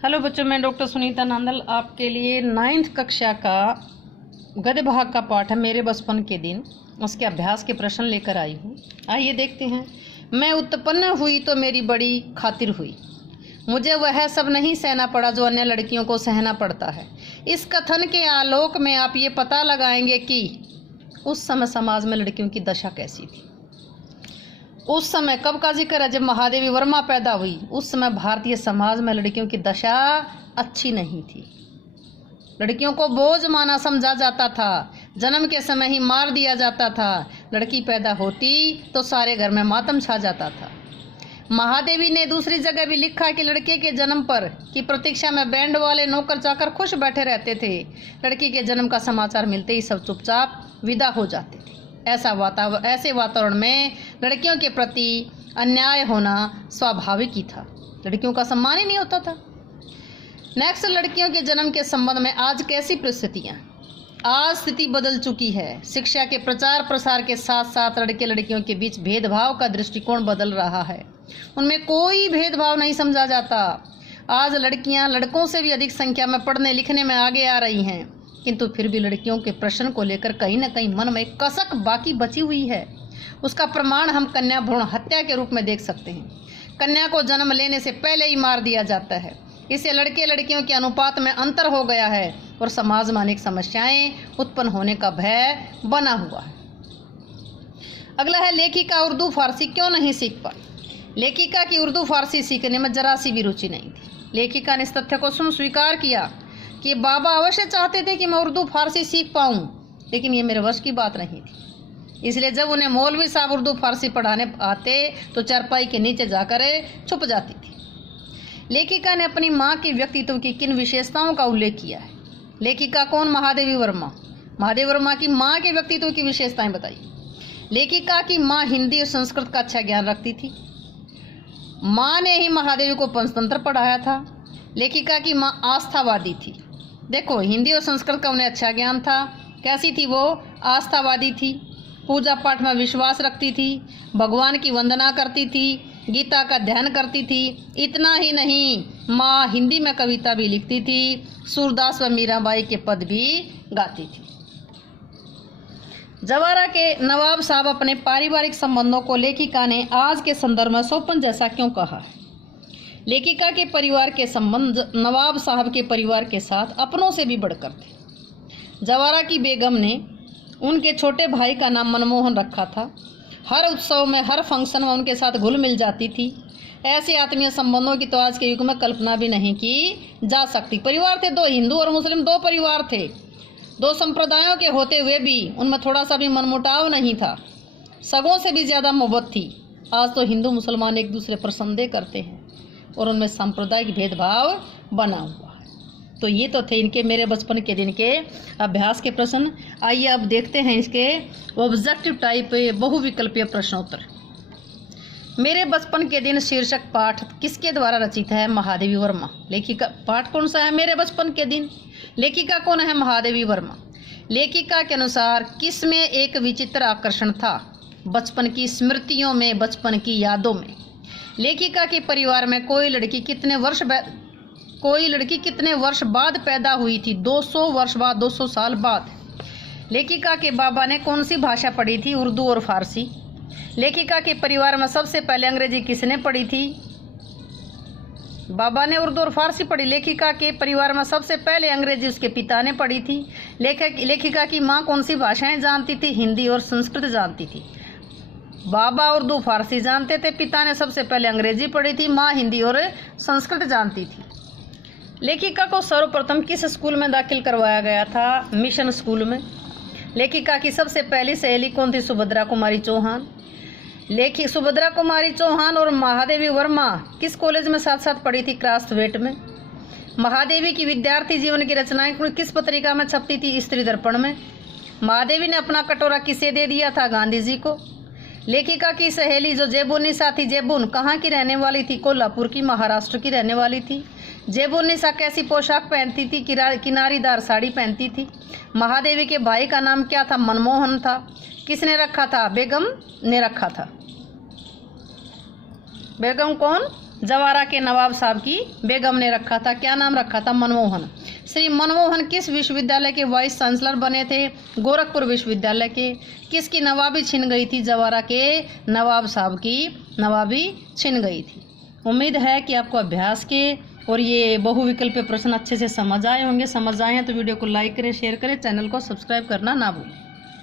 Hello बच्चों, मैं doctor Sunita Nandal आपके लिए 9th कक्षा का गद्य भाग का पाठ है मेरे बचपन के दिन, उसके अभ्यास के प्रश्न लेकर आई हूँ। आइए देखते हैं। मैं उत्पन्न हुई तो मेरी बड़ी खातिर हुई, मुझे वह सब नहीं सहना पड़ा जो अन्य लड़कियों को सहना पड़ता है। इस कथन के आलोक में आप ये पता लगाएंगे कि उस समय समाज में लड़कियों की दशा कैसी थी। उस समय कब का जिक्र है? जब महादेवी वर्मा पैदा हुई। उस समय भारतीय समाज में लड़कियों की दशा अच्छी नहीं थी। लड़कियों को बोझ माना समझा जाता था, जन्म के समय ही मार दिया जाता था। लड़की पैदा होती तो सारे घर में मातम छा जाता था। महादेवी ने दूसरी जगह भी लिखा कि लड़के के जन्म पर की प्रतीक्षा में बैंड वाले नौकर चाकर खुश बैठे रहते थे। लड़की के जन्म का समाचार मिलते ही सब चुपचाप विदा हो जाते थे। ऐसे वातावरण में लड़कियों के प्रति अन्याय होना स्वाभाविक ही था। लड़कियों का सम्मान ही नहीं होता था। नेक्स्ट, लड़कियों के जन्म के संबंध में आज कैसी परिस्थितियां? आज स्थिति बदल चुकी है। शिक्षा के प्रचार प्रसार के साथ साथ लड़के लड़कियों के बीच भेदभाव का दृष्टिकोण बदल रहा है। उनमें कोई भेदभाव नहीं समझा जाता। आज लड़कियां लड़कों से भी अधिक संख्या में पढ़ने लिखने में आगे आ रही हैं, किंतु फिर भी लड़कियों के प्रश्न को लेकर कहीं न कहीं मन में कसक बाकी बची हुई है। उसका प्रमाण हम कन्या भ्रूण हत्या के रूप में देख सकते हैं। कन्या को जन्म लेने से पहले ही मार दिया जाता है। इससे लड़के लड़कियों के अनुपात में अंतर हो गया है और समाज में अनेक समस्याएं उत्पन्न होने का भय बना हुआ है। अगला है, लेखिका उर्दू फारसी क्यों नहीं सीख पाई? लेखिका की उर्दू फारसी सीखने में जरा सी भी रुचि नहीं थी। लेखिका ने इस तथ्य को स्वीकार किया कि बाबा अवश्य चाहते थे कि मैं उर्दू फारसी सीख पाऊँ, लेकिन ये मेरे वश की बात नहीं थी। इसलिए जब उन्हें मौलवी साहब उर्दू फारसी पढ़ाने आते तो चारपाई के नीचे जाकर छुप जाती थी। लेखिका ने अपनी माँ के व्यक्तित्व की किन विशेषताओं का उल्लेख किया है? लेखिका कौन? महादेवी वर्मा। महादेवी वर्मा की माँ के व्यक्तित्व की विशेषताएं बताइए। लेखिका की माँ हिंदी और संस्कृत का अच्छा ज्ञान रखती थी। माँ ने ही महादेवी को पंचतंत्र पढ़ाया था। लेखिका की माँ आस्थावादी थी। देखो, हिंदी और संस्कृत का उन्हें अच्छा ज्ञान था। कैसी थी वो? आस्थावादी थी। पूजा पाठ में विश्वास रखती थी, भगवान की वंदना करती थी, गीता का ध्यान करती थी। इतना ही नहीं, माँ हिंदी में कविता भी लिखती थी, सूरदास व मीराबाई के पद भी गाती थी। जवारा के नवाब साहब अपने पारिवारिक संबंधों को लेखिका ने आज के संदर्भ में सोपन जैसा क्यों कहा है? लेखिका के परिवार के संबंध नवाब साहब के परिवार के साथ अपनों से भी बढ़कर थे। जवारा की बेगम ने उनके छोटे भाई का नाम मनमोहन रखा था। हर उत्सव में, हर फंक्शन में उनके साथ घुल मिल जाती थी। ऐसे आत्मीय संबंधों की तो आज के युग में कल्पना भी नहीं की जा सकती। परिवार थे दो, हिंदू और मुस्लिम दो परिवार थे। दो संप्रदायों के होते हुए भी उनमें थोड़ा सा भी मनमुटाव नहीं था। सगों से भी ज़्यादा मोहब्बत थी। आज तो हिंदू मुसलमान एक दूसरे पर संदेह करते हैं और उनमें सांप्रदायिक भेदभाव बना हुआ है। तो ये तो थे इनके मेरे बचपन के दिन के अभ्यास के प्रश्न। आइए अब देखते हैं इसके ऑब्जेक्टिव टाइप बहुविकल्पीय प्रश्नोत्तर। मेरे बचपन के दिन शीर्षक पाठ किसके द्वारा रचित है? महादेवी वर्मा। लेखिका पाठ कौन सा है? मेरे बचपन के दिन। लेखिका कौन है? महादेवी वर्मा। लेखिका के अनुसार किस में एक विचित्र आकर्षण था? बचपन की स्मृतियों में, बचपन की यादों में। लेखिका के परिवार में कोई लड़की कितने वर्ष बाद पैदा हुई थी? 200 वर्ष बाद, 200 साल बाद। लेखिका के बाबा ने कौन सी भाषा पढ़ी थी? उर्दू और फारसी। लेखिका के परिवार में सबसे पहले अंग्रेजी किसने पढ़ी थी? बाबा ने उर्दू और फारसी पढ़ी। लेखिका के परिवार में सबसे पहले अंग्रेजी उसके पिता ने पढ़ी थी। लेखिका की माँ कौन सी भाषाएं जानती थी? हिंदी और संस्कृत जानती थी। बाबा उर्दू फारसी जानते थे, पिता ने सबसे पहले अंग्रेजी पढ़ी थी, माँ हिंदी और संस्कृत जानती थी। लेखिका को सर्वप्रथम किस स्कूल में दाखिल करवाया गया था? मिशन स्कूल में। लेखिका की सबसे पहली सहेली कौन थी? सुभद्रा कुमारी चौहान। सुभद्रा कुमारी चौहान और महादेवी वर्मा किस कॉलेज में साथ साथ पढ़ी थी? क्रास्थवेट में। महादेवी की विद्यार्थी जीवन की रचनाएं किस पत्रिका में छपती थी? स्त्री दर्पण में। महादेवी ने अपना कटोरा किसे दे दिया था? गांधी जी को। लेखिका की सहेली जो जेबुन्निसा थी, जेबुन कहाँ की रहने वाली थी? कोल्हापुर की, महाराष्ट्र की रहने वाली थी। जेबुन्निसा कैसी पोशाक पहनती थी? किनारीदार साड़ी पहनती थी। महादेवी के भाई का नाम क्या था? मनमोहन था। किसने रखा था? बेगम ने रखा था। बेगम कौन? जवारा के नवाब साहब की बेगम ने रखा था। क्या नाम रखा था? मनमोहन। श्री मनमोहन किस विश्वविद्यालय के वाइस चांसलर बने थे? गोरखपुर विश्वविद्यालय के। किसकी नवाबी छिन गई थी? जवारा के नवाब साहब की नवाबी छिन गई थी। उम्मीद है कि आपको अभ्यास के और ये बहुविकल्पीय प्रश्न अच्छे से समझ आए होंगे। समझ आए हैं तो वीडियो को लाइक करें, शेयर करें, चैनल को सब्सक्राइब करना ना भूलें।